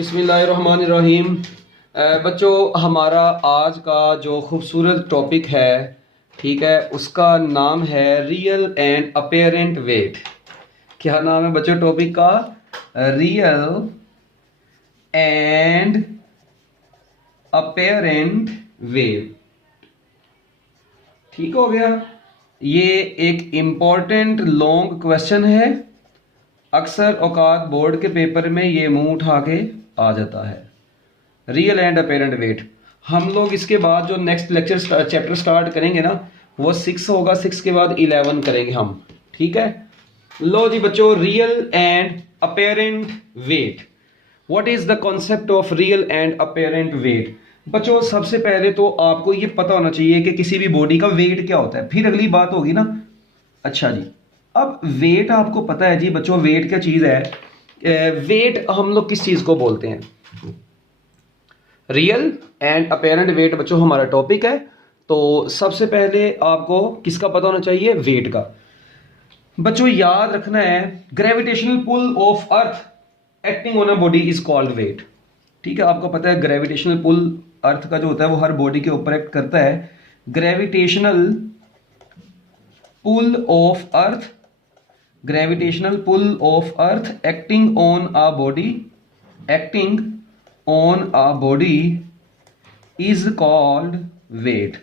बिस्मिल्लाहिर्रहमानिर्रहीम। बच्चों, हमारा आज का जो खूबसूरत टॉपिक है, ठीक है, उसका नाम है रियल एंड अपेरेंट वेट। क्या नाम है बच्चों टॉपिक का? Real and apparent wait. ठीक हो गया। ये एक इम्पॉर्टेंट लॉन्ग क्वेश्चन है। अक्सर औकात बोर्ड के पेपर में ये मुंह उठा के आ जाता है, रियल एंड अपेरेंट वेट। हम लोग इसके बाद जो नेक्स्ट लेक्चर चैप्टर स्टार्ट करेंगे ना, वो 6 होगा। 6 के बाद 11 करेंगे हम। ठीक है। लो जी बच्चों, real and apparent wait. What is the concept of real and apparent wait? बच्चों, सबसे पहले तो आपको ये पता होना चाहिए कि किसी भी बॉडी का वेट क्या होता है, फिर अगली बात होगी ना। अच्छा जी, अब वेट आपको पता है जी बच्चों, वेट क्या चीज है? वेट हम लोग किस चीज को बोलते हैं? रियल एंड अपेरेंट वेट बच्चों हमारा टॉपिक है। तो सबसे पहले आपको किसका पता होना चाहिए? वेट का। बच्चों याद रखना है, gravitational pull of earth acting on a body is called weight. ठीक है, आपको पता है ग्रेविटेशनल पुल अर्थ का जो होता है वो हर बॉडी के ऊपर एक्ट करता है। Gravitational pull of earth, gravitational pull of earth acting on a body, acting on a body is called weight.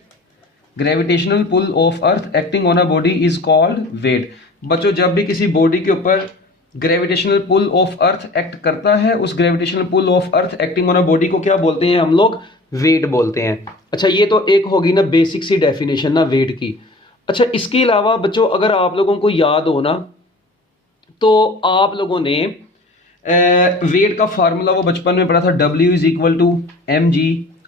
Gravitational pull of earth acting on a body is called weight. बच्चों, जब भी किसी body के ऊपर gravitational pull of earth act करता है, उस gravitational pull of earth acting on a body को क्या बोलते हैं हम लोग? वेट बोलते हैं। अच्छा, ये तो एक होगी ना बेसिक सी डेफिनेशन ना वेट की। अच्छा, इसके अलावा बच्चों अगर आप लोगों को याद हो ना, तो आप लोगों ने वेट का फार्मूला वो बचपन में पढ़ा था, W is equal to mg।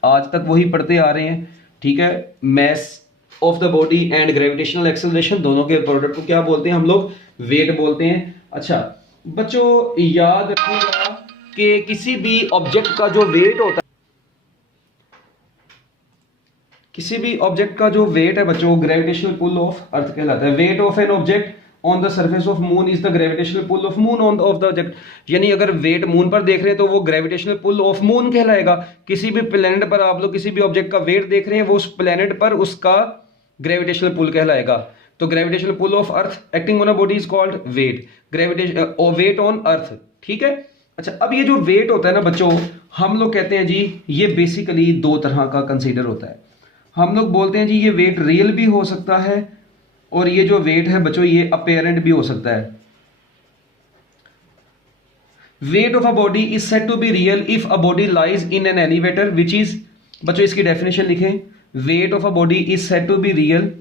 आज तक वही पढ़ते आ रहे हैं। ठीक है, mess of the body and gravitational acceleration, दोनों के प्रोडक्ट को क्या बोलते हैं हम लोग? वेट बोलते हैं। अच्छा बच्चों, याद रखिएगा कि किसी भी ऑब्जेक्ट का जो वेट होता है, किसी भी ऑब्जेक्ट का जो वेट है बच्चों, ग्रेविटेशनल पुल ऑफ अर्थ कहलाता है। Weight of an object on the surface of moon is the gravitational pull of moon on of the object. यानी अगर वेट मून पर देख रहे हैं तो वो ग्रेविटेशनल पुल ऑफ मून कहलाएगा। किसी भी प्लेनेट पर आप लोग किसी भी ऑब्जेक्ट का वेट देख रहे हैं, वो उस प्लेनेट पर उसका ग्रेविटेशनल पुल कहलाएगा। तो gravitational pull of earth acting on a body is called weight, gravitation weight on earth. ठीक है। अच्छा, अब ये जो वेट होता है ना बच्चों, हम लोग कहते हैं जी ये बेसिकली दो तरह का कंसीडर होता है। हम लोग बोलते हैं जी ये वेट रियल भी हो सकता है, और ये जो वेट है बच्चों ये अपेरेंट भी हो सकता है। Weight of a body is said to be real if a body lies in an elevator which is, बच्चों इसकी डेफिनेशन लिखें। Weight of a body is said to be real,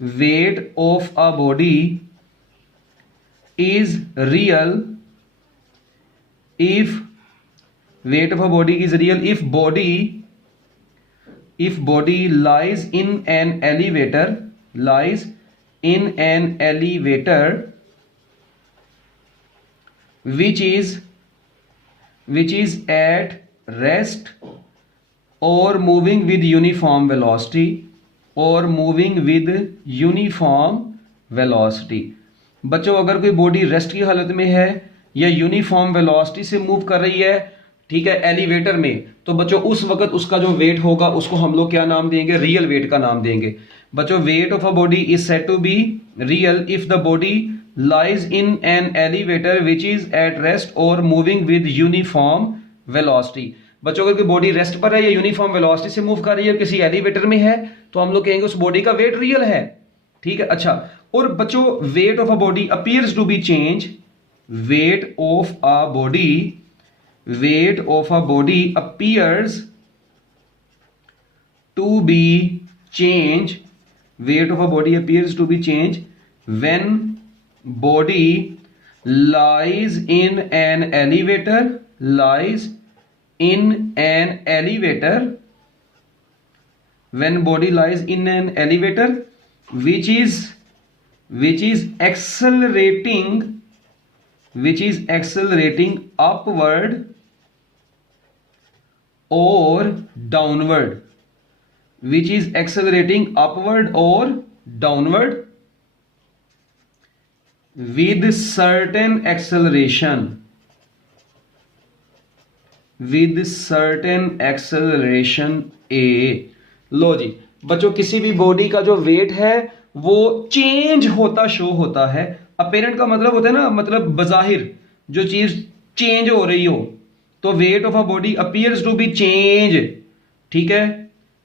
weight of a body is real if, weight of a body is real if body lies in an elevator, lies in an elevator which is at rest or moving with uniform velocity, or moving with uniform velocity। बच्चों अगर कोई body rest की हालत में है या uniform velocity से move कर रही है, ठीक है, एलिवेटर में, तो बच्चों उस वक्त उसका जो वेट होगा उसको हम लोग क्या नाम देंगे? रियल वेट का नाम देंगे। बच्चों weight of a body is said to be real if the body lies in an elevator which is at rest और मूविंग विद यूनिफॉर्म वेलोसिटी। बच्चों अगर कोई बॉडी रेस्ट पर है या यूनिफॉर्म वेलोसिटी से मूव कर रही है, किसी एलिवेटर में है, तो हम लोग कहेंगे उस बॉडी का वेट रियल है। ठीक है। अच्छा, और बच्चों weight of a body appears to be change, weight of a body, weight of a body appears to be changed, weight of a body appears to be changed when body lies in an elevator, lies in an elevator, when body lies in an elevator which is accelerating, which is accelerating upward or downward, which is accelerating upward or downward with certain acceleration, with certain acceleration ए। लो जी बच्चों, किसी भी body का जो wait है वो चेंज होता शो होता है। अपेरेंट का मतलब होता है ना, मतलब बजाहिर जो चीज चेंज हो रही हो, तो weight of a body appears to be change. ठीक है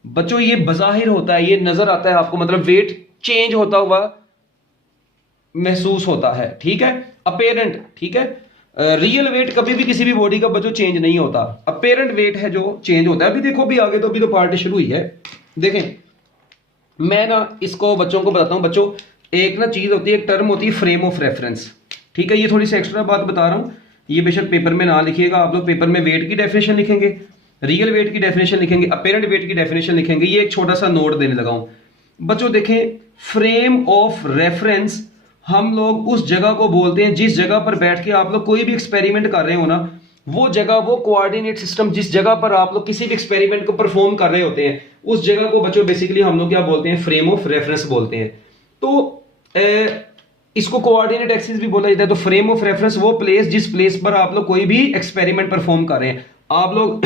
बच्चों, ये बजाहिर होता है, ये नजर आता है आपको, मतलब वेट चेंज होता हुआ महसूस होता है। ठीक है अपेरेंट। ठीक है, रियल वेट कभी भी किसी भी बॉडी का बच्चों चेंज नहीं होता, अपेरेंट वेट है जो चेंज होता है। अभी देखो, अभी आगे तो अभी तो पार्टी शुरू हुई है। देखें, मैं ना इसको बच्चों को बताता हूं। बच्चों, एक ना चीज होती है, एक टर्म होती है फ्रेम ऑफ रेफरेंस। ठीक है, ये थोड़ी सी एक्स्ट्रा बात बता रहा हूं, ये बेशक पेपर में ना लिखिएगा। आप लोग पेपर में वेट की डेफिनेशन लिखेंगे, रियल वेट की डेफिनेशन लिखेंगे, अपेरेंट वेट की डेफिनेशन लिखेंगे। ये एक छोटा सा नोट देने लगा हूं बच्चों। देखें, फ्रेम ऑफ रेफरेंस हम लोग उस जगह को बोलते हैं जिस जगह पर बैठ के आप लोग कोई भी एक्सपेरिमेंट कर रहे हो ना, वो जगह, वो कोऑर्डिनेट सिस्टम जिस जगह पर आप लोग किसी भी एक्सपेरिमेंट को परफॉर्म कर रहे होते हैं, उस जगह को बच्चों बेसिकली हम लोग क्या बोलते हैं, फ्रेम ऑफ रेफरेंस बोलते हैं। तो इसको कोऑर्डिनेट एक्सिस भी बोला जाता है। तो फ्रेम ऑफ रेफरेंस वो प्लेस जिस प्लेस पर आप लोग कोई भी एक्सपेरिमेंट परफॉर्म कर रहे हैं। आप लोग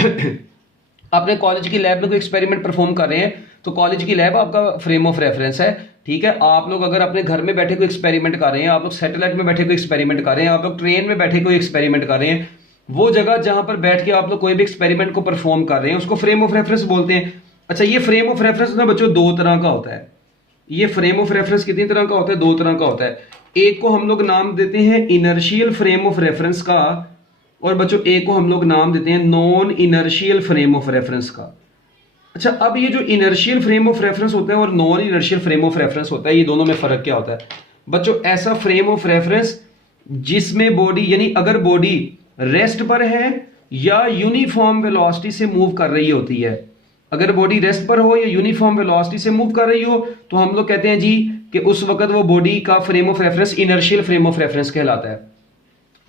अपने कॉलेज की लैब में कोई एक्सपेरिमेंट परफॉर्म कर रहे हैं, तो कॉलेज की लैब आपका फ्रेम ऑफ रेफरेंस है। ठीक है, आप लोग अगर अपने घर में बैठे कोई एक्सपेरिमेंट कर रहे हैं, आप लोग सैटेलाइट में बैठे कोई एक्सपेरिमेंट कर रहे हैं, आप लोग ट्रेन में बैठे कोई एक्सपेरिमेंट कर रहे हैं, वो जगह जहां पर बैठ के आप लोग कोई भी एक्सपेरिमेंट को परफॉर्म कर रहे हैं, उसको फ्रेम ऑफ रेफरेंस बोलते हैं। अच्छा, ये फ्रेम ऑफ रेफरेंस ना बच्चों दो तरह का होता है। ये फ्रेम ऑफ रेफरेंस कितनी तरह का होता है? दो तरह का होता है। एक को हम लोग नाम देते हैं इनर्शियल फ्रेम ऑफ रेफरेंस का, और बच्चों एक को हम लोग नाम देते हैं non inertial frame of reference का। अच्छा, अब ये जो इनर्शियल फ्रेम ऑफ रेफरेंस होता है और non inertial frame of reference होता है, ये दोनों में फर्क क्या होता है बच्चों? ऐसा फ्रेम ऑफ रेफरेंस जिसमें बॉडी, यानी अगर बॉडी रेस्ट पर है या यूनिफॉर्म वेलोसिटी से मूव कर रही होती है, अगर बॉडी रेस्ट पर हो या यूनिफॉर्म वेलोसिटी से मूव कर रही हो, तो हम लोग कहते हैं जी कि उस वक्त वो बॉडी का frame of reference inertial frame of reference कहलाता है।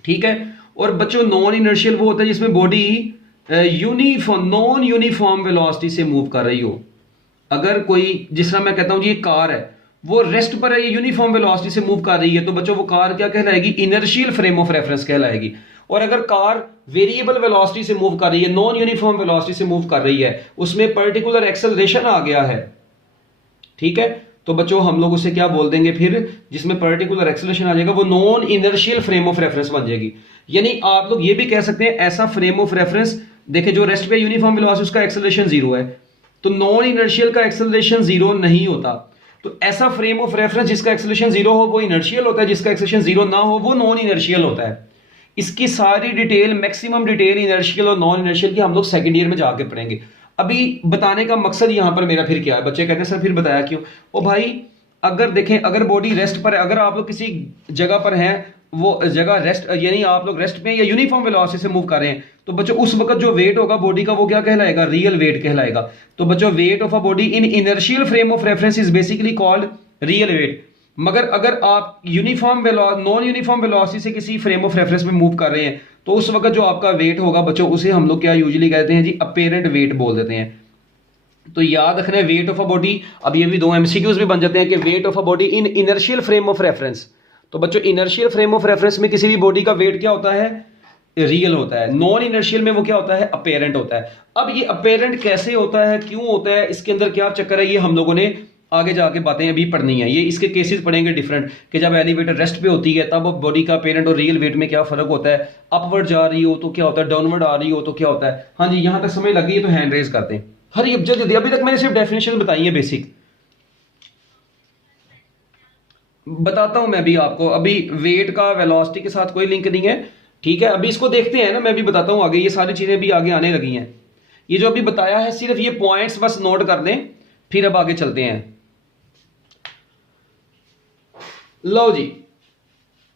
ठीक है, और बच्चों नॉन इनर्शियल वो होता है जिसमें body uniform, non uniform velocity से मूव कर रही हो। अगर कोई, जिस तरह मैं कहता हूं जी ये कार है, वो रेस्ट पर है, ये यूनिफॉर्म वेलोसिटी से मूव कर रही है, तो बच्चों वो कार क्या कहलाएगी? इनर्शियल फ्रेम ऑफ रेफरेंस कहलाएगी। और अगर कार वेरिएबल वेलोसिटी से मूव कर रही है, नॉन यूनिफॉर्म वेलोसिटी से मूव कर रही है, उसमें पर्टिकुलर एक्सेलरेशन आ गया है, ठीक है, तो बच्चों हम लोग उसे क्या बोल देंगे फिर? जिसमें पर्टिकुलर एक्सेलरेशन आ जाएगा, वो non inertial frame of reference बन जाएगी। यानी आप लोग ये भी कह सकते हैं ऐसा फ्रेम ऑफ रेफरेंस, देखें जो रेस्ट पे यूनिफॉर्म वेलोसिटी उसका एक्सेलरेशन जीरो है, तो नॉन इनर्शियल का एक्सेलरेशन जीरो नहीं होता। तो ऐसा फ्रेम ऑफ रेफरेंस जिसका एक्सेलरेशन जीरो हो वो इनर्शियल होता है, जिसका एक्सेलरेशन जीरो ना हो वो नॉन इनर्शियल होता है। इसकी सारी डिटेल, मैक्सिमम डिटेल इनर्शियल और नॉन इनर्शियल की हम लोग सेकंड ईयर में जाके पढ़ेंगे। अभी बताने का मकसद यहां पर मेरा फिर क्या है? बच्चे कहते हैं सर फिर बताया क्यों? ओ भाई, अगर देखें, अगर बॉडी रेस्ट पर है, अगर आप लोग किसी जगह पर हैं, वो जगह रेस्ट, यानी आप लोग रेस्ट पे या यूनिफॉर्म वेलोसिटी से मूव कर रहे हैं, तो बच्चों उस वक्त जो वेट होगा बॉडी का वो क्या कहलाएगा? रियल वेट कहलाएगा। तो बच्चों weight of a body in inertial frame of reference is basically called real weight. मगर अगर आप यूनिफॉर्म नॉन यूनिफॉर्म वेलोसिटी से किसी फ्रेम ऑफ रेफरेंस में मूव कर रहे हैं, तो उस वक्त जो आपका वेट होगा बच्चों, उसे हम लोग क्या यूजुअली कहते हैं जी? अपेरेंट वेट बोल देते हैं। तो याद रखना है वेट ऑफ अ बॉडी, अब ये भी दो एमसीक्यूज भी बन जाते हैं कि wait of a body in inertial frame of reference. तो बच्चों इनर्शियल फ्रेम ऑफ रेफरेंस में किसी भी बॉडी का वेट क्या होता है? रियल होता है। नॉन इनर्शियल में वो क्या होता है? अपेरेंट होता है। अब ये अपेरेंट कैसे होता है, क्यों होता है, इसके अंदर क्या चक्कर है, ये हम लोगों ने आगे जाके बातें अभी पढ़नी है। ये इसके केसेस पढ़ेंगे डिफरेंट, कि जब एलिवेटर रेस्ट पे होती है तब बॉडी का अपेरेंट और रियल वेट में क्या फर्क होता है, अपवर्ड जा रही हो तो क्या होता है, डाउनवर्ड आ रही हो तो क्या होता है। हाँ जी, यहां तक समझ लगी है तो हैंड रेज करते हैं। हर जल्दी, अभी तक मैंने सिर्फ डेफिनेशन बताई है बेसिक, बताता हूं मैं भी आपको। अभी वेट का वेलोसिटी के साथ कोई लिंक नहीं है, ठीक है। अभी इसको देखते हैं ना, मैं भी बताता हूं आगे, ये सारी चीजें भी आगे आने लगी हैं। ये जो अभी बताया है सिर्फ ये पॉइंट्स बस नोट कर लें, फिर अब आगे चलते हैं। लो जी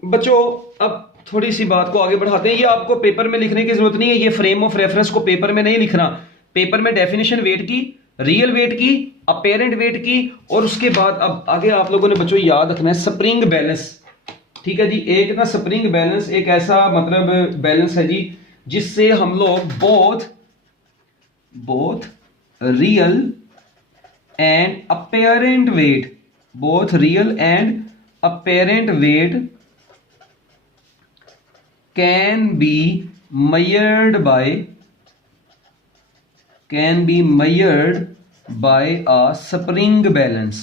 बच्चों, अब थोड़ी सी बात को आगे बढ़ाते हैं। ये आपको पेपर में लिखने की जरूरत नहीं है, ये फ्रेम ऑफ रेफरेंस को पेपर में नहीं लिखना। पेपर में डेफिनेशन वेट की, रियल वेट की, अपेरेंट वेट की, और उसके बाद अब आगे आप लोगों ने बच्चों याद रखना है स्प्रिंग बैलेंस। ठीक है जी, एक ना स्प्रिंग बैलेंस एक ऐसा मतलब बैलेंस है जी जिससे हम लोग both real and apparent wait, both real and apparent weight can be measured by can be measured bye a spring balance.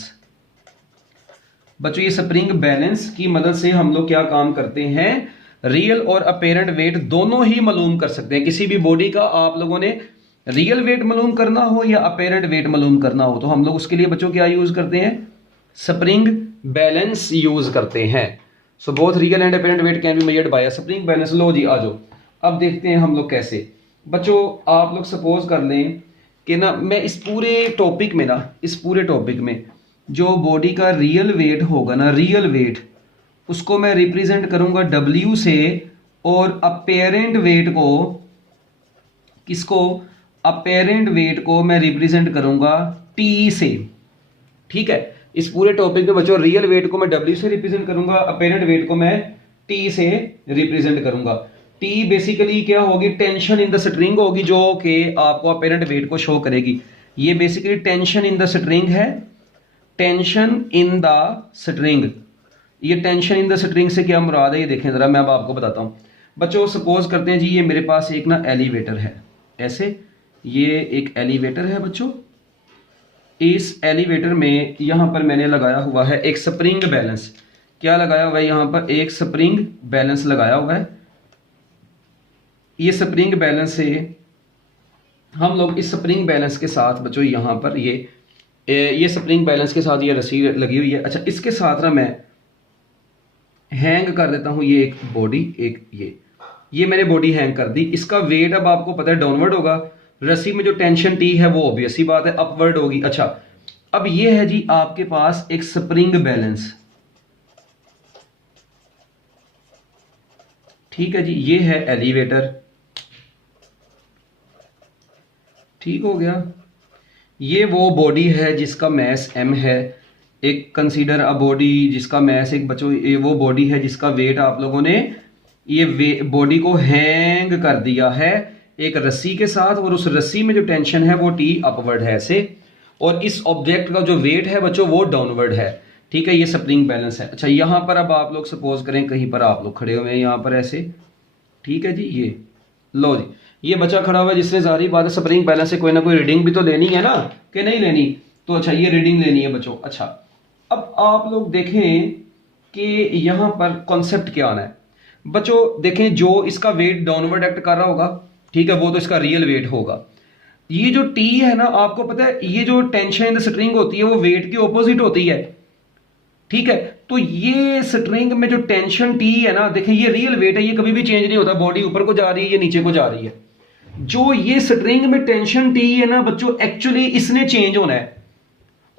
बच्चों ये स्प्रिंग बैलेंस की मदद से हम लोग क्या काम करते हैं, रियल और अपेरेंट वेट दोनों ही मालूम कर सकते हैं। किसी भी बॉडी का आप लोगों ने रियल वेट मालूम करना हो या अपेरेंट वेट मालूम करना हो तो हम लोग उसके लिए बच्चों क्या यूज करते हैं, स्प्रिंग बैलेंस यूज करते हैं। So both real and apparent weight can be measured by spring balance. लो जी आ जाओ, अब देखते हैं हम लोग कैसे। बच्चों आप लोग सपोज कर लें कि ना मैं इस पूरे टॉपिक में जो बॉडी का रियल वेट होगा ना, रियल वेट उसको मैं रिप्रेजेंट करूंगा W से, और अपेरेंट वेट को किसको, अपेरेंट वेट को मैं रिप्रेजेंट करूंगा T से। ठीक है, इस पूरे टॉपिक में बच्चों रियल वेट को मैं W से रिप्रेजेंट करूंगा, अपेरेंट वेट को मैं T से रिप्रेजेंट करूंगा। T बेसिकली क्या होगी, टेंशन इन द स्ट्रिंग होगी जो कि आपको अपेरेंट वेट को शो करेगी। ये basically tension in the string है, टेंशन इन द स्ट्रिंग। ये टेंशन इन द स्ट्रिंग से क्या मुराद है ये देखें जरा, मैं अब आपको बताता हूं। बच्चों सपोज करते हैं जी ये मेरे पास एक ना एलिवेटर है, ऐसे ये एक एलिवेटर है बच्चों। इस एलिवेटर में यहां पर मैंने लगाया हुआ है एक स्प्रिंग बैलेंस। क्या लगाया हुआ है, यहां पर एक स्प्रिंग बैलेंस लगाया हुआ है। ये स्प्रिंग बैलेंस से हम लोग इस स्प्रिंग बैलेंस के साथ बच्चों यहां पर ये स्प्रिंग बैलेंस के साथ ये रस्सी लगी हुई है। अच्छा इसके साथ ना मैं हैंग कर देता हूं ये एक बॉडी, एक ये मैंने बॉडी हैंग कर दी। इसका वेट अब आपको पता है डाउनवर्ड होगा, रस्सी में जो टेंशन T है वो ऑब्वियस ही बात है अपवर्ड होगी। अच्छा अब ये है जी आपके पास एक स्प्रिंग बैलेंस, ठीक है जी, ये है एलिवेटर, ठीक हो गया। ये वो बॉडी है जिसका मैस m है। एक कंसीडर अ बॉडी जिसका मैस एक बच्चों, ये वो बॉडी है जिसका वेट आप लोगों ने ये बॉडी को हैंग कर दिया है एक रस्सी के साथ, और उस रस्सी में जो टेंशन है वो T अपवर्ड है ऐसे, और इस ऑब्जेक्ट का जो वेट है बच्चों वो डाउनवर्ड है। ठीक है, ये स्प्रिंग बैलेंस है। अच्छा यहां पर अब आप लोग सपोज करें कहीं पर आप लोग खड़े हुए हैं यहां पर ऐसे, ठीक है जी, ये लो जी ये बच्चा खड़ा हुआ है जिसने जारी बात है स्प्रिंग बैलेंस से कोई ना कोई रीडिंग भी तो लेनी है ना, कि नहीं लेनी। तो अच्छा ये रीडिंग लेनी है बच्चों। अच्छा अब आप लोग देखें कि यहां पर कॉन्सेप्ट क्या आना है बच्चों। देखें जो इसका वेट डाउनवर्ड एक्ट कर रहा होगा, ठीक है, वो तो इसका रियल वेट होगा। ये जो T है ना, आपको पता है ये जो टेंशन इन द स्ट्रिंग होती है वो वेट की ऑपोजिट होती है, ठीक है। तो ये स्ट्रिंग में जो टेंशन T है ना, देखें ये रियल वेट है, ये कभी भी चेंज नहीं होता, बॉडी ऊपर को जा रही है ये नीचे को जा रही है। जो ये स्ट्रिंग में टेंशन T है ना बच्चों, एक्चुअली इसने चेंज होना है,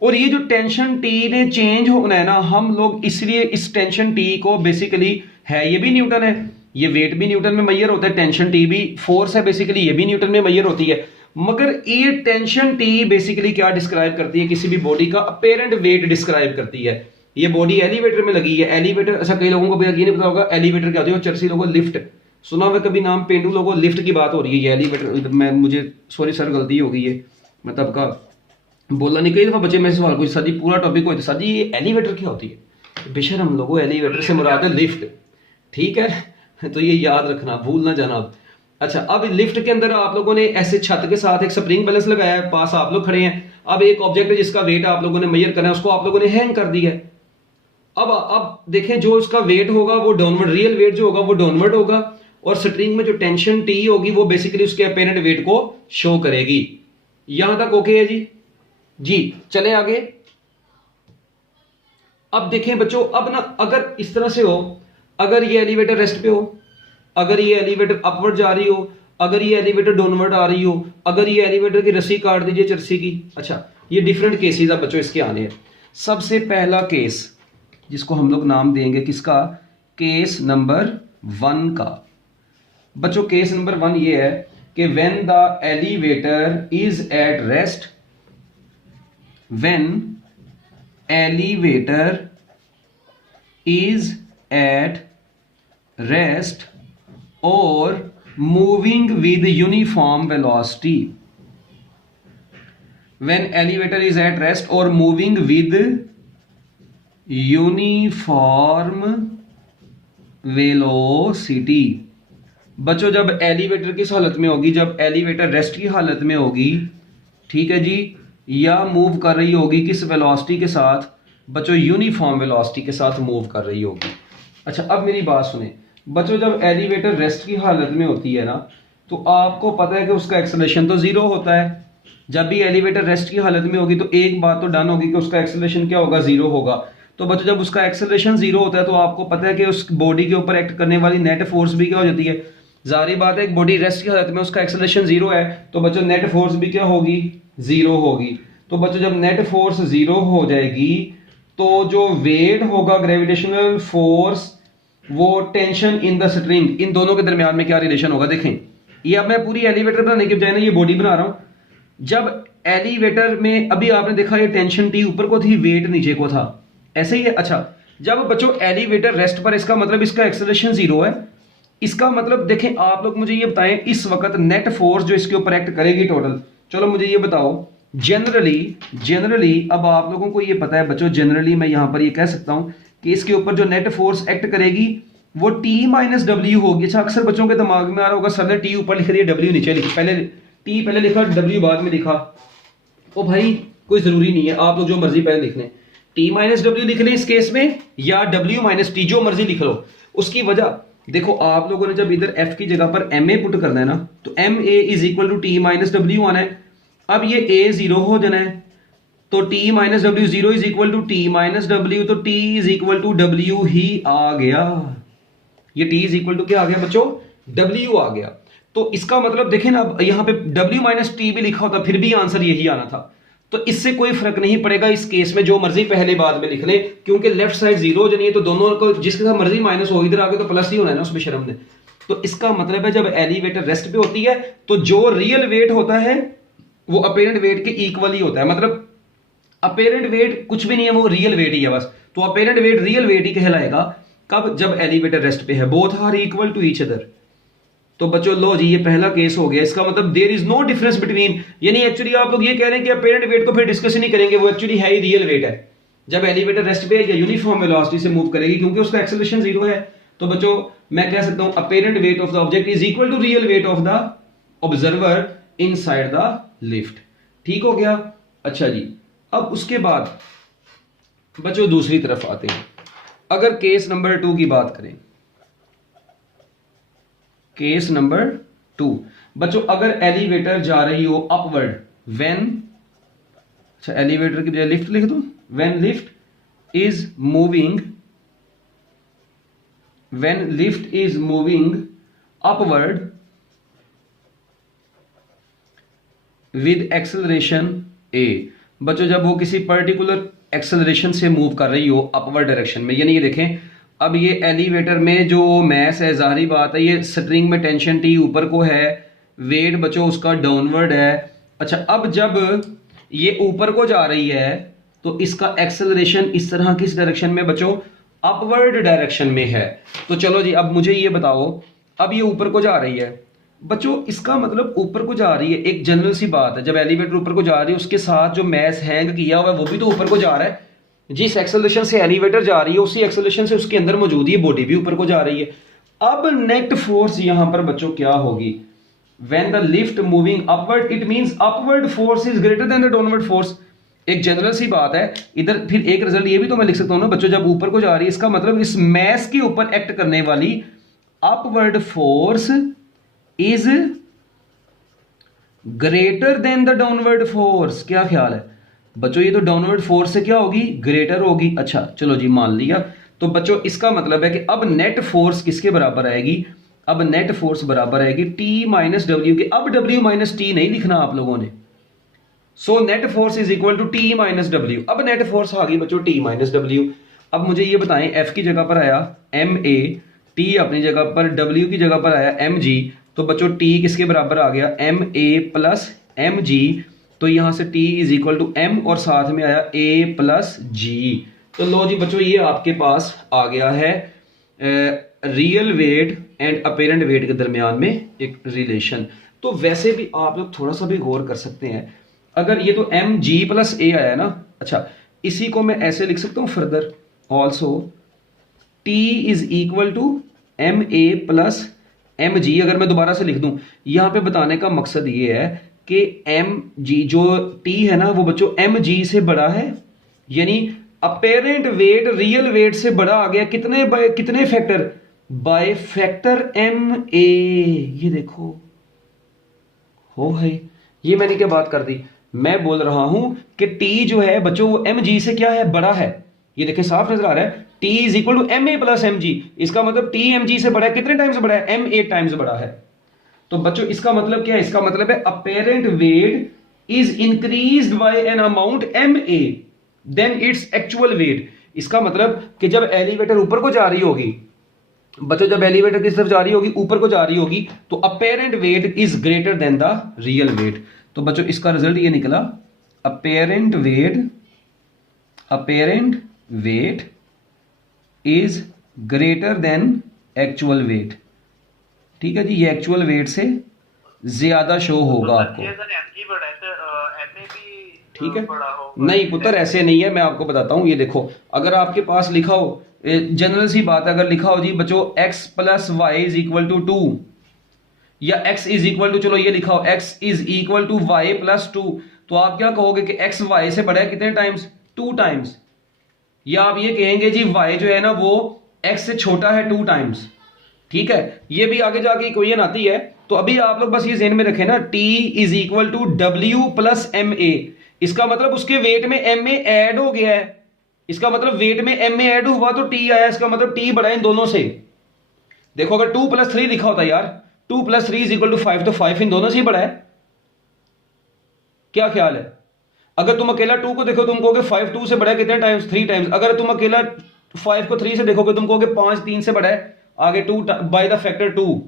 और ये जो टेंशन T ने चेंज होना है ना, हम लोग इसलिए इस टेंशन T को बेसिकली है, ये भी न्यूटन है, ये वेट भी न्यूटन में मेजर होता है, टेंशन T भी फोर्स है बेसिकली, ये भी न्यूटन में मेजर होती है। मगर ये टेंशन T बेसिकली क्या डिस्क्राइब करती है, किसी भी बॉडी का अपेरेंट वेट डिस्क्राइब करती है। ये बॉडी एलिवेटर में लगी है, एलिवेटर, अच्छा कई लोगों को भैया ये नहीं पता होगा एलिवेटर क्या होती है, चर्सी लोगों लिफ्ट सुना हुआ कभी नाम, पेंडू लोगों लिफ्ट की बात हो रही है, ये एलिवेटर, मैं मुझे सॉरी सर गलती हो गई है, मतलब का बोला नहीं। कई दफा बच्चे में सवाल कोई सर जी पूरा टॉपिक हो सर जी ये एलिवेटर क्या होती है, बेशक हम लोगों एलिवेटर से मुराद है लिफ्ट, ठीक है, तो ये याद रखना, भूल ना जाना। अच्छा अब लिफ्ट के अंदर आप लोगों ने ऐसे छत के साथ एक स्प्रिंग बैलेंस लगाया है, पास आप लोग खड़े हैं। अब एक ऑब्जेक्ट जिसका वेट आप लोगों ने मेजर करना है उसको आप लोगों ने हैंग कर दिया है। अब देखें जो उसका वेट होगा वो डाउनवर्ड, रियल वेट जो होगा वो डाउनवर्ड होगा, और स्ट्रिंग में जो टेंशन T होगी वो बेसिकली उसके अपेरेंट वेट को शो करेगी। यहां तक ओके है जी, जी चले आगे। अब देखें बच्चों, अब ना अगर इस तरह से हो, अगर ये एलिवेटर रेस्ट पे हो, अगर ये एलिवेटर अपवर्ड जा रही हो, अगर ये एलिवेटर डाउनवर्ड आ रही हो, अगर ये एलिवेटर की रस्सी काट दीजिए चरसी की। अच्छा ये डिफरेंट केसेस अब बच्चों इसके आने हैं। सबसे पहला केस जिसको हम लोग नाम देंगे किसका, केस नंबर 1 का। बच्चों केस नंबर 1 ये है कि when the elevator is at rest, when elevator is at rest or moving with uniform velocity, when elevator is at rest or moving with uniform velocity। बच्चों जब एलिवेटर किस हालत में होगी, जब एलिवेटर रेस्ट की हालत में होगी ठीक है जी, या मूव कर रही होगी किस वेलोसिटी के साथ बच्चों, यूनिफॉर्म वेलोसिटी के साथ मूव कर रही होगी। अच्छा अब मेरी बात सुने बच्चों, जब एलिवेटर रेस्ट की हालत में होती है ना, तो आपको पता है कि उसका एक्सेलरेशन तो जीरो होता है। जब भी एलिवेटर रेस्ट की हालत में होगी तो एक बात तो डन होगी कि उसका एक्सेलरेशन क्या होगा, जीरो होगा। तो बच्चों जब उसका एक्सेलरेशन जीरो होता है तो आपको पता है कि उस बॉडी के ऊपर एक्ट करने वाली नेट फोर्स भी क्या हो जाती है, जारी बात है एक बॉडी रेस्ट की हालत में उसका एक्सेलरेशन जीरो है तो बच्चों नेट फोर्स भी क्या होगी, जीरो होगी। तो बच्चों जब नेट फोर्स जीरो हो जाएगी तो जो वेट होगा ग्रेविटेशनल फोर्स, वो टेंशन इन द स्ट्रिंग, इन दोनों के दरमियान में क्या रिलेशन होगा। देखें ये अब मैं पूरी एलिवेटर बनाने के बजाय ना ये बॉडी बना रहा हूं। जब एलिवेटर में अभी आपने देखा ये टेंशन टी ऊपर को थी, वेट नीचे को था, ऐसे ही है। अच्छा जब बच्चों एलिवेटर रेस्ट पर, इसका मतलब इसका एक्सेलरेशन जीरो है। इसका मतलब देखें आप लोग मुझे ये बताएं इस वक्त नेट फोर्स जो इसके ऊपर एक्ट करेगी टोटल, चलो मुझे ये बताओ। जनरली अब आप लोगों को ये पता है बच्चों, जनरली मैं यहां पर ये कह सकता हूं कि इसके ऊपर जो नेट फोर्स एक्ट करेगी वो T माइनस डब्ल्यू होगी। अच्छा अक्सर बच्चों के दिमाग में आ रहा होगा सर ने T ऊपर लिख दिया डब्ल्यू नीचे लिखा, पहले T पहले लिखा डब्ल्यू बाद में लिखा। ओ भाई कोई जरूरी नहीं है, आप लोग जो मर्जी पहले लिख लें, T माइनस डब्ल्यू लिख लें इस केस में, या W माइनस टी जो मर्जी लिख लो। उसकी वजह देखो, आप लोगों ने जब इधर F की जगह पर MA पुट करना है ना, तो MA is equal to T minus W आना है। अब ये A जीरो हो जाना है तो T minus W zero is equal to T minus W, तो T is equal to W ही आ गया। ये T इज इक्वल टू क्या आ गया बच्चों, W आ गया। तो इसका मतलब देखें ना, अब यहां पे W माइनस टी भी लिखा होता फिर भी आंसर यही आना था। तो इससे कोई फर्क नहीं पड़ेगा इस केस में, जो मर्जी पहले बाद में लिख ले, क्योंकि लेफ्ट साइड जीरो हो जानी है तो दोनों को जिसके साथ मर्जी माइनस हो, इधर आगे तो प्लस ही होना है ना उसमें शर्म ने। तो इसका मतलब है जब एलिवेटर रेस्ट पे होती है तो जो रियल वेट होता है वो अपेरेंट वेट के इक्वल ही होता है। मतलब अपेरेंट वेट कुछ भी नहीं है, वो रियल वेट ही है बस। तो अपेरेंट वेट रियल वेट ही कहलाएगा कब, जब एलिवेटर रेस्ट पे है। Both are equal to each other. तो बच्चों लो जी ये पहला केस हो गया। इसका मतलब there is no difference between, यानी एक्चुअली आप लोग ये कह रहे हैं कि अपेरेंट वेट को फिर डिस्कस ही नहीं करेंगे, वो एक्चुअली है ही रियल वेट है। जब एलिवेटर रेस्ट पे या यूनिफॉर्म वेलोसिटी से मूव करेगी क्योंकि उसका एक्सेलरेशन जीरो है, तो बच्चों मैं कह सकता हूं apparent weight of the object is equal to real weight of the observer inside the lift. ठीक हो गया। अच्छा जी अब उसके बाद बच्चों दूसरी तरफ आते हैं। अगर केस नंबर 2 की बात करें, केस नंबर 2 बच्चों, अगर एलिवेटर जा रही हो अपवर्ड व्हेन, अच्छा एलिवेटर की बजाय लिफ्ट लिख दूं, when lift is moving upward with acceleration A। बच्चों जब वो किसी पर्टिकुलर एक्सेलरेशन से मूव कर रही हो अपवर्ड डायरेक्शन में, यानी ये देखें अब ये एलिवेटर में जो मैस है, जाहिर बात है ये स्ट्रिंग में टेंशन T ऊपर को है, वेट बच्चों उसका डाउनवर्ड है। अच्छा अब जब ये ऊपर को जा रही है तो इसका एक्सेलरेशन इस तरह किस डायरेक्शन में बच्चों, अपवर्ड डायरेक्शन में है। तो चलो जी अब मुझे ये बताओ, अब ये ऊपर को जा रही है बच्चों, इसका मतलब ऊपर को जा रही है, एक जनरल सी बात है जब एलिवेटर ऊपर को जा रही है उसके साथ जो मैस हैंग किया हुआ है वो भी तो ऊपर को जा रहा है। जिस एक्सेलरेशन से एलिवेटर जा रही है उसी एक्सेलरेशन से उसके अंदर मौजूद है बॉडी भी ऊपर को जा रही है। अब नेट फोर्स यहां पर बच्चों क्या होगी, when the lift moving upward it means upward force is greater than the downward force. एक जनरल सी बात है इधर। फिर एक रिजल्ट ये भी तो मैं लिख सकता हूं ना बच्चों, जब ऊपर को जा रही है इसका मतलब इस मैस के ऊपर एक्ट करने वाली upward force is greater than the downward force. क्या ख्याल है बच्चों, ये तो डाउनवर्ड फोर्स से क्या होगी, ग्रेटर होगी। अच्छा चलो जी मान लिया। तो बच्चों इसका मतलब है कि अब नेट फोर्स किसके बराबर आएगी, अब नेट फोर्स बराबर आएगी T माइनस डब्ल्यू के। अब W माइनस टी नहीं लिखना आप लोगों ने। So net force is equal to T minus W. अब नेट फोर्स आ गई बच्चों T माइनस डब्ल्यू। अब मुझे ये बताएं F की जगह पर आया MA, T अपनी जगह पर, W की जगह पर आया MG। तो बच्चों T किसके बराबर आ गया, MA प्लस MG। तो यहां से T is equal to M और साथ में आया A प्लस G। तो लो जी बच्चों ये आपके पास आ गया है real weight and apparent weight के दरमियान में एक रिलेशन। तो वैसे भी आप लोग थोड़ा सा भी गौर कर सकते हैं, अगर ये तो MG प्लस A आया ना, अच्छा इसी को मैं ऐसे लिख सकता हूं further also T is equal to MA plus MG। अगर मैं दोबारा से लिख दूं, यहां पे बताने का मकसद ये है कि एम जी जो टी है ना वो बच्चों एम जी से बड़ा है, यानी अपेरेंट वेट रियल वेट से बड़ा आ गया कितने बाय कितने factor, by factor M A. ये देखो हो है, ये मैंने क्या बात कर दी, मैं बोल रहा हूं कि टी जो है बच्चों वो एम जी से क्या है, बड़ा है। ये देखें साफ नजर आ रहा है, T is equal to M A plus M G, इसका मतलब टी एम जी से बड़ा है, कितने टाइम्स बड़ा है, एम ए टाइम्स बड़ा है। तो बच्चों इसका मतलब क्या है, इसका मतलब है apparent weight is increased by an amount M A then its actual weight. इसका मतलब कि जब एलिवेटर ऊपर को जा रही होगी बच्चों, जब एलिवेटर किस तरफ जा रही होगी, ऊपर को जा रही होगी, तो apparent weight is greater than the real weight. तो बच्चों इसका रिजल्ट ये निकला, apparent weight is greater than actual weight. ठीक है जी, ये एक्चुअल वेट से ज्यादा शो होगा आपको। ठीक है, नहीं पुत्र ऐसे नहीं है, मैं आपको बताता हूं। ये देखो अगर आपके पास लिखा हो, जनरल सी बात है, अगर लिखा हो जी बच्चों x plus Y is equal to 2, या x इज इक्वल टू, चलो ये लिखा हो x is equal to Y plus 2, तो आप क्या कहोगे कि x y से बड़ा है कितने टाइम्स, 2 टाइम्स। या आप ये कहेंगे जी y जो है ना वो x से छोटा है 2 टाइम्स। ठीक है, ये भी आगे जाके इक्वेशन आती है। तो अभी आप लोग बस ये ज़हन में रखें ना, t is equal to w plus M A, इसका मतलब उसके वेट में एम ए ऐड हो गया है, इसका मतलब वेट में एम ए ऐड हुआ तो टी आया, इसका मतलब टी बड़ा है इन दोनों से। देखो अगर 2 प्लस 3 लिखा होता यार, 2 प्लस 3 इज इक्वल टू 5, तो 5 इन दोनों से ही बड़ा है। क्या ख्याल है, अगर तुम अकेला 2 को देखो तुम कहोगे 5 2 से बड़ा है कितने टाइम्स, 3 टाइम्स। अगर तुम अकेला 5 को 3 से देखोगे तुम कहोगे 5 3 से बड़ा है, आगे 2 बाय द फैक्टर 2।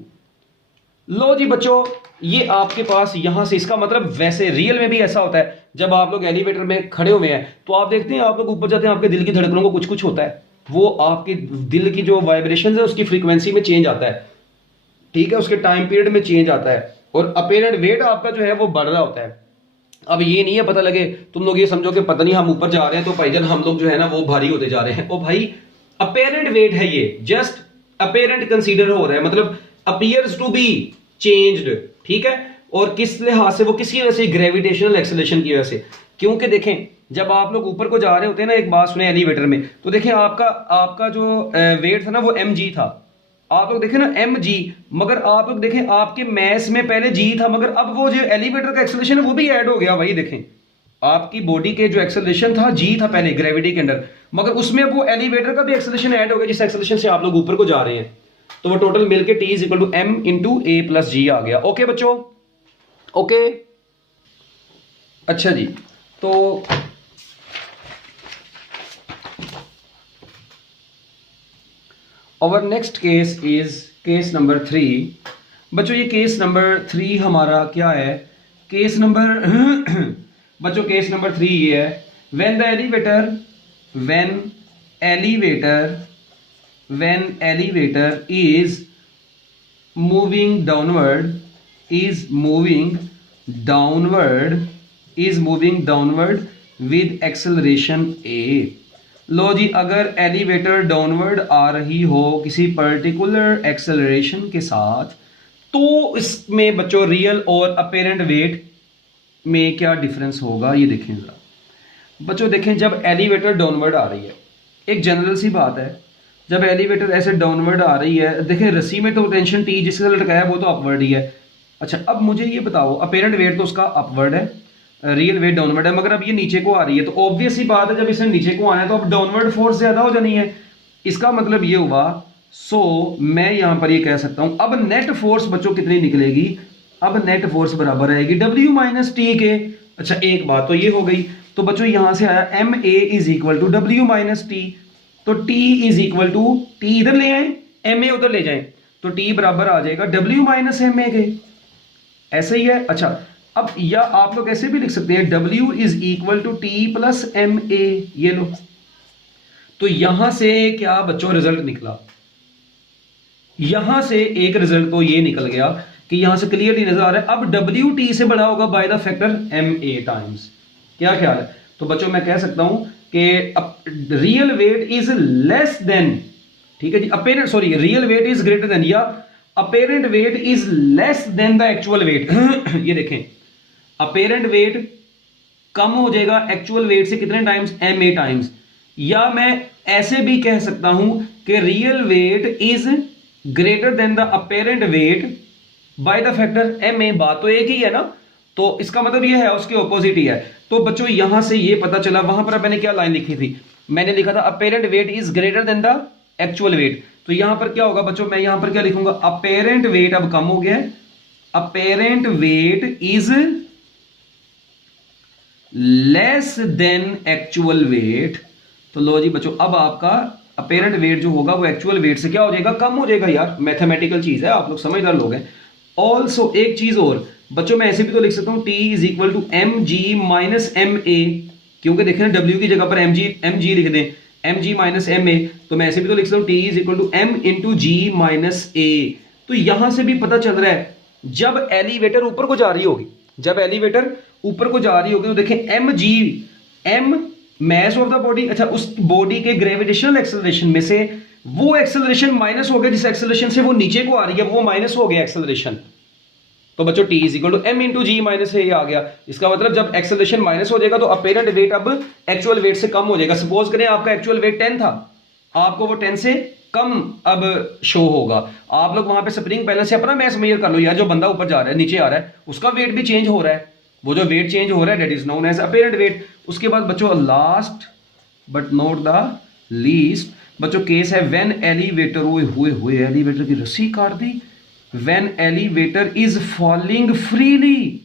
लो जी बच्चों, ये आपके पास यहां से, इसका मतलब वैसे रियल में भी ऐसा होता है, जब आप लोग एलिवेटर में खड़े हुए हैं तो आप देखते हैं आप लोग ऊपर जाते हैं, आपके दिल की धड़कनों को कुछ कुछ होता है, वो आपके दिल की जो वाइब्रेशन है उसकी फ्रीक्वेंसी में चेंज आता है। ठीक है, उसके टाइम पीरियड में चेंज आता है, और अपेरेंट वेट आपका जो है वो बढ़ रहा होता है। अब ये नहीं है पता लगे तुम लोग ये समझो कि पता नहीं हम ऊपर जा रहे हैं तो भाईजान हम लोग जो है ना वो भारी होते जा रहे हैं। ओ भाई अपेरेंट वेट है ये, जस्ट अपेरेंट कंसीडर हो रहा है, मतलब अपीयर्स टू बी चेंज्ड। ठीक है, और किस लिहाज से, वो किसी वजह से, ग्रेविटेशनल एक्सेलरेशन की वजह से। क्योंकि देखें जब आप लोग ऊपर को जा रहे होते हैं ना, एक बात सुने एलिवेटर में, तो देखें आपका जो वेट था ना वो एम जी था, आप लोग देखें ना एम जी, मगर आप लोग देखें आपके मैस में पहले जी था, मगर अब वो जो एलिवेटर का एक्सेलरेशन है वो भी ऐड हो गया। वही देखें आपकी बॉडी के जो एक्सेलरेशन था जी था पहले ग्रेविटी के अंडर, मगर उसमें वो एलिवेटर का भी एक्सेलरेशन ऐड हो गया, जिस एक्सेलरेशन से आप लोग ऊपर को जा रहे हैं। तो वो टोटल मिलके T is equal to m into a plus g आ गया। ओके बच्चों, ओके अच्छा जी, तो our next case is case number 3। बच्चों ये केस नंबर 3 हमारा क्या है, केस नंबर बच्चों केस नंबर 3 ये है, when elevator is moving downward with acceleration a। लो जी, अगर एलिवेटर डाउनवर्ड आ रही हो किसी पर्टिकुलर एक्सेलरेशन के साथ, तो इसमें बच्चों रियल और अपेरेंट वेट में क्या डिफरेंस होगा, ये देखें जरा। बच्चों देखें जब एलिवेटर डाउनवर्ड आ रही है, एक जनरल सी बात है, जब एलिवेटर ऐसे डाउनवर्ड आ रही है, देखें रस्सी में तो टेंशन टी जिसके साथ लटकाया वो तो अपवर्ड ही है। अच्छा अब मुझे ये बताओ, अपेरेंट वेट तो उसका अपवर्ड है, रियल वेट डाउनवर्ड है, मगर अब ये नीचे को आ रही है, तो ऑब्वियस ही बात है जब इसने नीचे को आना है तो अब डाउनवर्ड फोर्स ज्यादा हो जानी है। इसका मतलब ये हुआ, मैं यहां पर ये कह सकता हूं अब नेट फोर्स बच्चों कितनी निकलेगी, अब नेट फोर्स बराबर आएगी W माइनस टी के। अच्छा एक बात तो ये हो गई, तो बच्चों यहां से आया M A is equal to W minus T, तो T is equal to, T इधर ले आए एम ए उधर ले जाए, तो T बराबर आ जाएगा W माइनस एम ए के, ऐसे ही है। अच्छा अब या आप लोग ऐसे भी लिख सकते हैं W is equal to T plus M A, ये लो। तो यहां से क्या बच्चों रिजल्ट निकला, यहां से एक रिजल्ट तो ये निकल गया कि यहां से क्लियरली नजर आ रहा है अब W T से बड़ा होगा by the factor M A times. क्या ख्याल है, तो बच्चों मैं कह सकता हूं कि real weight is less than, ठीक है जी, apparent sorry real weight is greater than, या apparent weight is less than the actual weight. ये देखें अपेरेंट वेट कम हो जाएगा एक्चुअल वेट से कितने टाइम्स, ma टाइम्स। या मैं ऐसे भी कह सकता हूं कि real weight is greater than the apparent weight by the factor ma। बात तो एक ही है ना, तो इसका मतलब ये है उसके ऑपोजिट ही है। तो बच्चों यहां से ये पता चला, वहां पर मैंने क्या लाइन लिखी थी, मैंने लिखा था apparent weight is greater than the actual wait. तो यहां पर क्या होगा बच्चों, मैं यहां पर क्या लिखूंगा, अपेरेंट वेट अब कम हो गया है, apparent weight is less then actual wait. तो लो जी बच्चों, अब आपका अपेरेंट वेट जो होगा वो एक्चुअल वेट से क्या हो जाएगा, कम हो जाएगा। यार मैथमेटिकल चीज है, आप लोग समझदार लोग हैं। ऑल्सो एक चीज और बच्चों, मैं ऐसे भी तो लिख सकता हूं T is equal to M ji minus M A, क्योंकि देखें ना W की जगह पर एम जी लिख दें, m ji minus M a, तो मैं ऐसे भी तो लिख सकता हूं T is equal to m into g minus a. तो यहां से भी पता चल रहा है जब एलिवेटर ऊपर को जा रही होगी, जब एलिवेटर ऊपर को जा रही होगी तो देखें M G, M mass of the body, अच्छा उस बॉडी के ग्रेविटेशनल एक्सेलरेशन में से वो एक्सेलरेशन माइनस हो गया, जिस एक्सेलरेशन से वो नीचे को आ रही है वो माइनस हो गया एक्सेलरेशन। तो बच्चों T is equal to m into g minus a आ गया। इसका मतलब जब एक्सेलरेशन माइनस हो जाएगा तो अपेरेंट वेट अब एक्चुअल वेट से कम हो जाएगा। सपोज करें आपका एक्चुअल वेट 10 था, आपको वो 10 से कम अब शो होगा। आप लोग वहां पे स्प्रिंग बैलेंस से अपना मैस मेजर कर लो यार, जो बंदा ऊपर जा रहा है नीचे आ रहा है उसका वेट भी चेंज हो रहा है, वो जो वेट चेंज हो रहा है that is known as apparent weight. उसके बाद बच्चों last but not the least बच्चों केस है व्हेन एलिवेटर, हुए हुए एलिवेटर की रस्सी काट दी, when elevator is falling freely.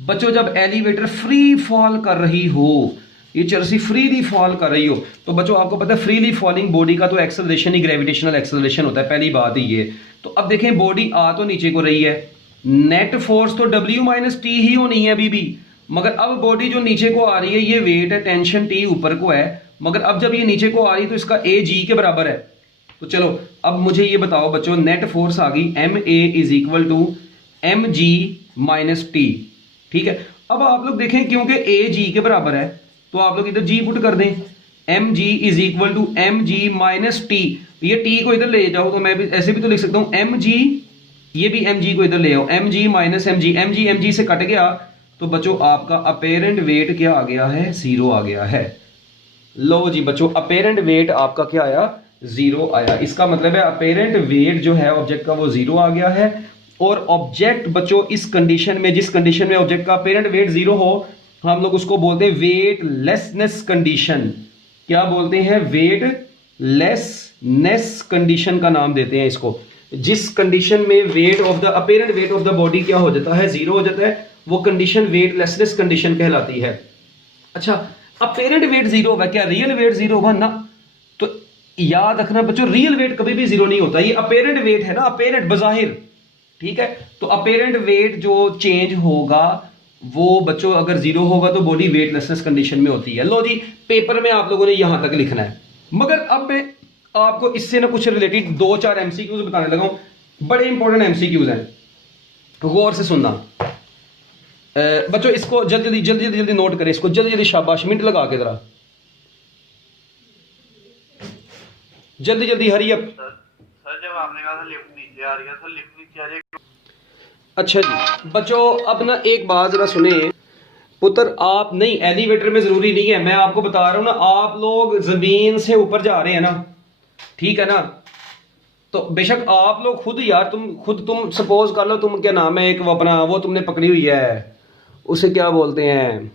बच्चों जब एलिवेटर फ्री फॉल कर रही हो, ये रस्सी फ्रीली फॉल कर रही हो, तो बच्चों आपको पता है फ्रीली फॉलिंग बॉडी का तो एक्सेलरेशन ही ग्रेविटेशनल एक्सेलरेशन होता है, पहली बात ही ये। तो अब देखें बॉडी आ तो नीचे को रही है, नेट फोर्स तो W माइनस टी ही होनी है अभी भी, मगर अब बॉडी जो नीचे को आ रही है ये वेट है, टेंशन T ऊपर को है, मगर अब जब ये नीचे को आ रही है तो इसका A G के बराबर है। तो चलो अब मुझे ये बताओ बच्चों, नेट फोर्स आ गई MA is equal to mg minus T, ठीक है। अब आप लोग देखें क्योंकि A G के बराबर है तो आप लोग इधर G पुट कर दें, mg is equal to mg minus T, ये T को इधर ले जाओ तो मैं भी ऐसे भी तो लिख सकता हूं mg, ये भी mg को इधर ले आओ, mg माइनस mg, mg से कट गया तो बच्चों आपका अपेरेंट वेट क्या आ गया है, 0 आ गया है। लो जी बच्चों अपेरेंट वेट आपका क्या आया, 0 आया। इसका मतलब है अपेरेंट वेट जो है ऑब्जेक्ट का वो 0 आ गया है। और ऑब्जेक्ट बच्चों इस कंडीशन में, जिस कंडीशन में ऑब्जेक्ट का अपेरेंट वेट 0 हो, हम लोग उसको बोलते हैं वेट लेसनेस कंडीशन। क्या बोलते हैं, वेट लेसनेस कंडीशन का नाम देते हैं इसको। जिस कंडीशन में wait of the apparent weight of the body क्या हो जाता है, 0 हो जाता है, वो कंडीशन वेट लेसनेस कंडीशन कहलाती है। अच्छा अपेरेंट वेट 0 होगा, क्या रियल वेट 0 होगा ना? तो याद रखना बच्चों रियल वेट कभी भी 0 नहीं होता, ये अपेरेंट वेट है ना, अपेरेंट बजाहिर, ठीक है। तो अपेरेंट वेट जो चेंज होगा वो बच्चों अगर 0 होगा तो बॉडी वेटलेसनेस कंडीशन में होती है। लो जी पेपर में आप लोगों ने यहां तक लिखना है, मगर अब मैं आपको इससे ना कुछ रिलेटेड 2-4 एमसीक्यूज बताने लगा हूं, बड़े इंपॉर्टेंट एमसीक्यूज हैं, गौर से सुनना। बच्चों इसको जल्दी जल्दी नोट करें, इसको जल्दी जल्दी, शाबाश, मिनट लगा के जरा जल्दी हरी अप। सर जब आपने कहा था लिफ्ट नीचे आ रही है, तो लिफ्ट नीचे आ जाएगी। अच्छा जी बच्चों अब ना एक बात जरा सुने पुत्र, आप नहीं एलिवेटर में जरूरी नहीं है, मैं आपको बता रहा हूं ना, आप लोग जमीन से ऊपर जा रहे हैं ना, ठीक है ना, तो बेशक आप लोग खुद यार तुम सपोज कर लो, तुम क्या नाम है एक वो अपना वो तुमने पकड़ी हुई है, उसे क्या बोलते हैं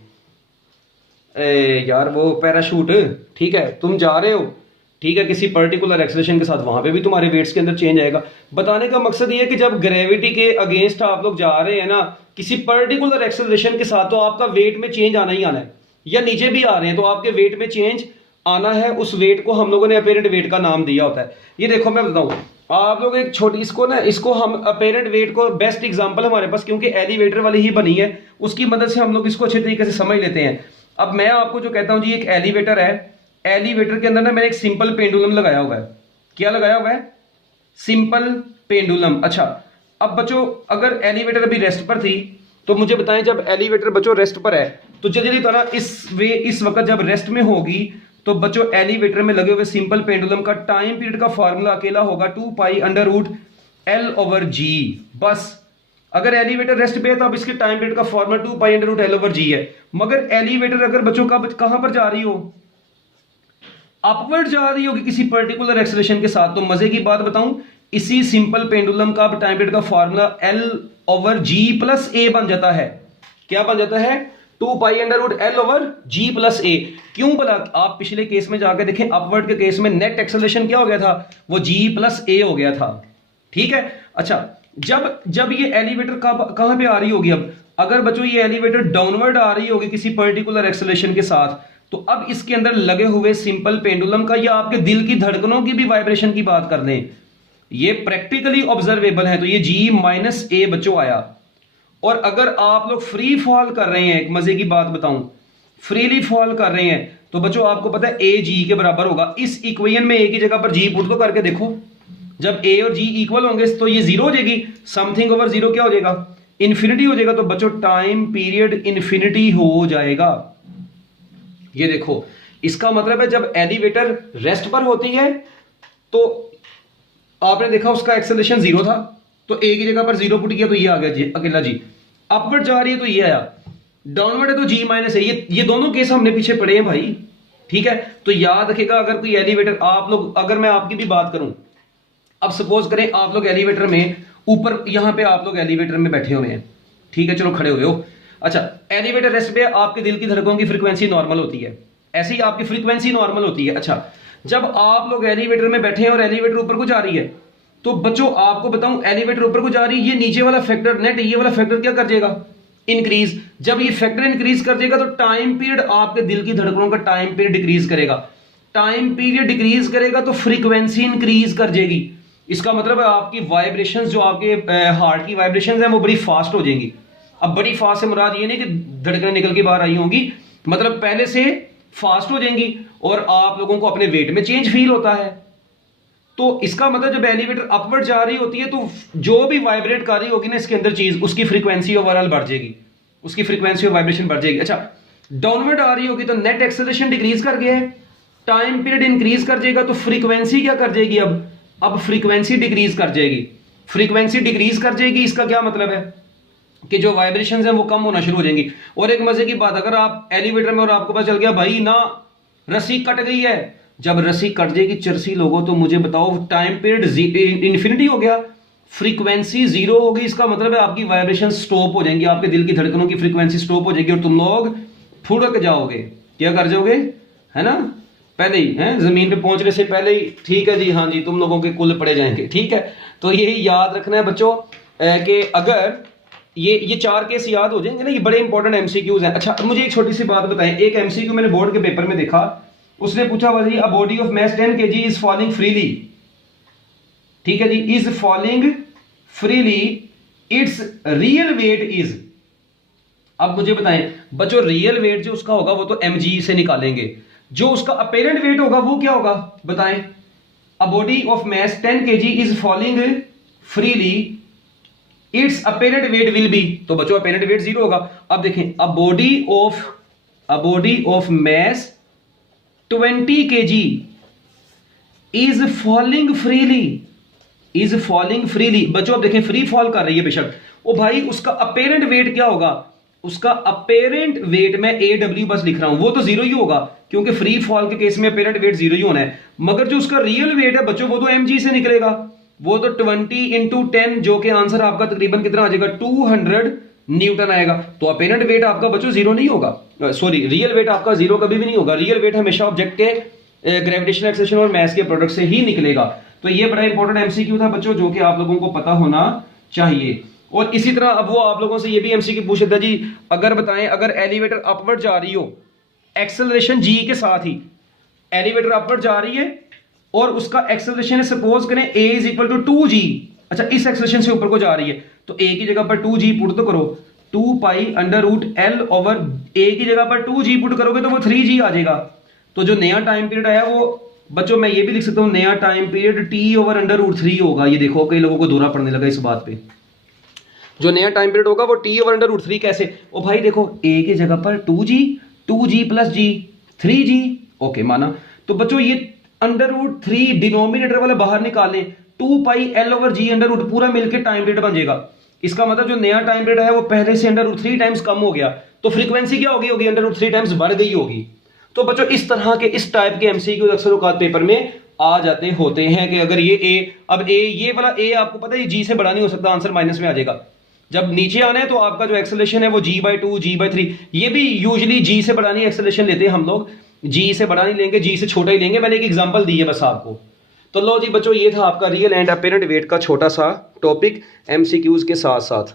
यार वो पैराशूट, ठीक है, तुम जा रहे हो, ठीक है, किसी पर्टिकुलर एक्सेलरेशन के साथ, वहां पे भी तुम्हारे वेट्स के अंदर चेंज आएगा। बताने का मकसद ये है कि जब ग्रेविटी के अगेंस्ट आप लोग जा रहे हैं ना किसी पर्टिकुलर एक्सेलरेशन के साथ, तो आपका वेट में चेंज आना ही आना है, या नीचे भी आ रहे हैं तो आपके वेट में चेंज आना है। उस वेट को हम लोगों ने अपेरेंट वेट का नाम दिया होता है। ये देखो मैं बताऊं आप लोग एक छोटी इसको हम अपेरेंट वेट को बेस्ट एग्जांपल हमारे पास क्योंकि एलिवेटर वाली ही बनी है, उसकी मदद से हम लोग इसको अच्छे तरीके से समझ लेते हैं। अब मैं आपको जो कहता हूं जी एक एलिवेटर है, एलिवेटर के अंदर ना मैंने एक सिंपल पेंडुलम लगाया हुआ है। क्या लगाया हुआ है, सिंपल पेंडुलम। अच्छा अब बच्चों अगर एलिवेटर अभी रेस्ट पर थी तो मुझे बताएं जब एलिवेटर बच्चों रेस्ट पर है तो जल्दी तरह इस वक्त जब रेस्ट में होगी तो बच्चों एलिवेटर में लगे हुए सिंपल पेंडुलम का टाइम पीरियड का फार्मूला अकेला होगा 2 पाई अंडर रूट L/G। बस अगर एलिवेटर रेस्ट पे है तो अब इसके टाइम पीरियड का formula 2 pi under root L over g है। मगर एलिवेटर अगर बच्चों का कहां पर जा रही हो, अपवर्ड जा रही होगी किसी पर्टिकुलर एक्सेलरेशन के साथ, तो मजे की बात बताऊं, इसी सिंपल पेंडुलम का टाइम पीरियड का formula l over g plus a बन जाता है। क्या बन जाता है? 2 pi under root L over g plus a. क्यों भला? आप पिछले केस में जाकर देखें, अपवर्ड के केस में नेट एक्सेलरेशन क्या हो गया था? वो जी प्लस ए हो गया था। ठीक है। अच्छा, जब ये एलिवेटर कहां पे आ रही होगी, अब अगर बच्चों ये एलिवेटर डाउनवर्ड आ रही होगी किसी पर्टिकुलर एक्सेलरेशन के साथ, तो अब इसके अंदर लगे हुए सिंपल पेंडुलम का या आपके दिल की धड़कनों की भी वाइब्रेशन की बात कर लें, ये प्रैक्टिकली ऑब्जर्वेबल है, तो ये जी माइनस ए बच्चों आया। और अगर आप लोग फ्री फॉल कर रहे हैं, एक मजे की बात बताऊं, फ्रीली फॉल कर रहे हैं, तो बच्चों आपको पता है ए जी के बराबर होगा। इस इक्वेशन में ए की जगह पर जी पुट तो करके देखो, जब ए और जी इक्वल होंगे तो ये जीरो हो जाएगी, समथिंग ओवर जीरो क्या हो जाएगा? इंफिनिटी हो जाएगा। तो बच्चों टाइम पीरियड इंफिनिटी हो जाएगा। ये देखो, इसका मतलब है जब एलिवेटर रेस्ट पर होती है तो आपने देखा उसका एक्सेलरेशन जीरो था, तो ए की जगह पर जीरो पुट किया तो ये आ गया जी, अकेला जी। अपवर्ड जा रही है तो ये आया, डाउनवर्ड है तो जी माइनस है। ये दोनों केस हमने पीछे पढ़े हैं भाई। ठीक है, तो याद रखिएगा, अगर कोई एलिवेटर आप लोग, अगर मैं आपकी भी बात करूं, अब सपोज करें आप लोग एलिवेटर में ऊपर, यहां पे आप लोग एलिवेटर में बैठे हुए हैं, ठीक है, चलो खड़े हुए हो। अच्छा, एलिवेटर रेस्ट पे, आपके दिल की धड़कनों की फ्रीक्वेंसी नॉर्मल होती है, ऐसी ही आपकी फ्रीक्वेंसी नॉर्मल होती है। अच्छा, जब आप लोग एलिवेटर में बैठे हैं और एलिवेटर ऊपर को जा रही है, तो बच्चों आपको बताऊं, एलिवेटर ऊपर को जा रही है, ये नीचे वाला फैक्टर नेट, ये वाला फैक्टर क्या कर जाएगा? इंक्रीज। जब ये फैक्टर इंक्रीज कर देगा तो टाइम पीरियड, आपके दिल की धड़कनों का टाइम पीरियड डिक्रीज करेगा। टाइम पीरियड डिक्रीज करेगा तो फ्रीक्वेंसी इंक्रीज कर जाएगी। इसका मतलब है आपकी वाइब्रेशंस, जो आपके हार्ट की वाइब्रेशंस हैं, वो बड़ी फास्ट हो जाएंगी। अब बड़ी फास्ट से मुराद ये नहीं कि धड़कनें निकल के बाहर आई होंगी, मतलब पहले से फास्ट हो जाएंगी और आप लोगों को अपने वेट में चेंज फील होता है। तो इसका मतलब जब एलिवेटर अपवर्ड जा रही होती है तो जो भी वाइब्रेट कर रही होगी ना इसके अंदर चीज, उसकी फ्रीक्वेंसी ओवरऑल बढ़ जाएगी, उसकी फ्रीक्वेंसी और वाइब्रेशन बढ़ जाएगी। अच्छा, डाउनवर्ड आ रही होगी तो नेट एक्सेलरेशन डिक्रीज कर गया है, टाइम पीरियड इंक्रीज कर जाएगा, तो फ्रीक्वेंसी क्या कर जाएगी? अब फ्रीक्वेंसी डिक्रीज कर जाएगी। फ्रीक्वेंसी डिक्रीज कर जाएगी, इसका क्या मतलब है कि जो वाइब्रेशंस हैं वो कम होना शुरू हो जाएंगी। और एक मजे की बात, अगर आप एलिवेटर में और आपको पता चल गया भाई ना रस्सी कट गई है, जब रस्सी कट जाएगी चरसी लोगों, तो मुझे बताओ टाइम पीरियड इंफिनिटी हो गया, फ्रीक्वेंसी जीरो हो गई, इसका मतलब है आपकी वाइब्रेशन स्टॉप हो जाएंगी, आपके दिल की धड़कनों की फ्रीक्वेंसी स्टॉप हो जाएगी और तुम लोग फुड़क जाओगे। क्या कर जाओगे? है ना, पहले ही है जमीन पे पहुंचने से पहले ही, ठीक है जी, हाँ जी, तुम लोगों के कुल पड़े जाएंगे। ठीक है, तो यही याद रखना है बच्चों कि अगर ये चार केस याद हो जाएंगे ना, ये बड़े इंपॉर्टेंट एमसीक्यूज हैं। अच्छा, मुझे एक छोटी सी बात बताएं, एक एमसीक्यू मैंने बोर्ड के पेपर में देखा, उसने पूछा हुआ जी, a body of mass 10 kg is falling freely, ठीक है जी, is falling freely, its real weight is. अब मुझे बताएं बच्चों, रियल वेट जो उसका होगा वो तो mg से निकालेंगे, जो उसका अपेरेंट वेट होगा वो क्या होगा बताएं? अ body of mass 10 kg is falling freely, it's apparent weight will be, तो बच्चों अपेरेंट वेट जीरो होगा। अब देखें, अ body of mass 20 kg is falling freely, बच्चों अब देखें फ्री फॉल कर रही है बेशक, ओ भाई उसका अपेरेंट वेट क्या होगा? उसका अपेरेंट वेट में AW बस लिख रहा हूं, वो तो जीरो ही होगा क्योंकि फ्री फॉल के केस में अपेरेंट वेट जीरो ही होना है। मगर जो उसका रियल वेट है बच्चों, वो तो mg से निकलेगा, वो तो 20 × 10, जो कि आंसर आपका तकरीबन कितना आ जाएगा? 200 न्यूटन आएगा। तो अपेरेंट वेट आपका बच्चों जीरो नहीं होगा, सॉरी, रियल वेट आपका जीरो कभी भी नहीं होगा। रियल वेट हमेशा ऑब्जेक्ट के ग्रेविटेशनल एक्सेलरेशन और मास के प्रोडक्ट से ही निकलेगा। तो ये बड़ा इंपॉर्टेंट एमसीक्यू था बच्चों, जो कि आप लोगों को पता होना चाहिए। और इसी तरह अब वो आप लोगों से ये भी एमसीक्यू पूछ लेता जी, अगर बताएं, अगर एलिवेटर अपवर्ड जा रही हो एक्सेलरेशन जी के साथ ही, एलिवेटर अपवर्ड जा रही है और उसका एक्सेलरेशन है, सपोज करें a = 2g, अच्छा इस एक्सेलरेशन से ऊपर को जा रही है, तो a की जगह पर 2g पुट तो करो, 2 pi under root L over a की जगह पर 2g पुट करोगे तो वो 3g आ जाएगा। तो जो नया टाइम पीरियड आया वो बच्चों, मैं ये भी लिख सकता हूं, नया time period t over under root 3 होगा। ये देखो कई लोगों को दोहरा पड़ने लगा इस बात पे, जो नया टाइम पीरियड होगा वो t ओवर अंडर रूट 3 कैसे? ओ भाई देखो, a की जगह पर 2g plus g 3g, okay माना। तो बच्चों ये अंडर रूट 3 डिनोमिनेटर वाले बाहर निकालें, 2 पाई एल ओवर जी अंडर रूट पूरा मिलकर टाइम पीरियड बन जाएगा। इसका मतलब जो नया टाइम पीरियड है वो पहले से √3 टाइम्स कम हो गया, तो फ्रीक्वेंसी क्या होगी √3 टाइम्स बढ़ गई होगी। तो बच्चों इस तरह के इस टाइप के एमसीक्यू अक्सर औकात पेपर में आ जाते होते हैं कि अगर ये ए, अब ए ये वाला ए आपको पता है जी से बड़ा नहीं हो सकता, आंसर माइनस में आ जाएगा। जब नीचे आना है तो आपका जो एक्सेलरेशन है वो g/2 g/3, ये भी यूजुअली जी से बड़ा नहीं एक्सेलरेशन लेते हैं हम लोग, जी से बड़ा नहीं लेंगे, जी से छोटा ही लेंगे। मैंने एक एग्जांपल दी है बस आपको। तो लो जी बच्चों, ये था आपका रियल एंड अपेरेंट वेट का छोटा सा टॉपिक एमसीक्यूज के साथ साथ।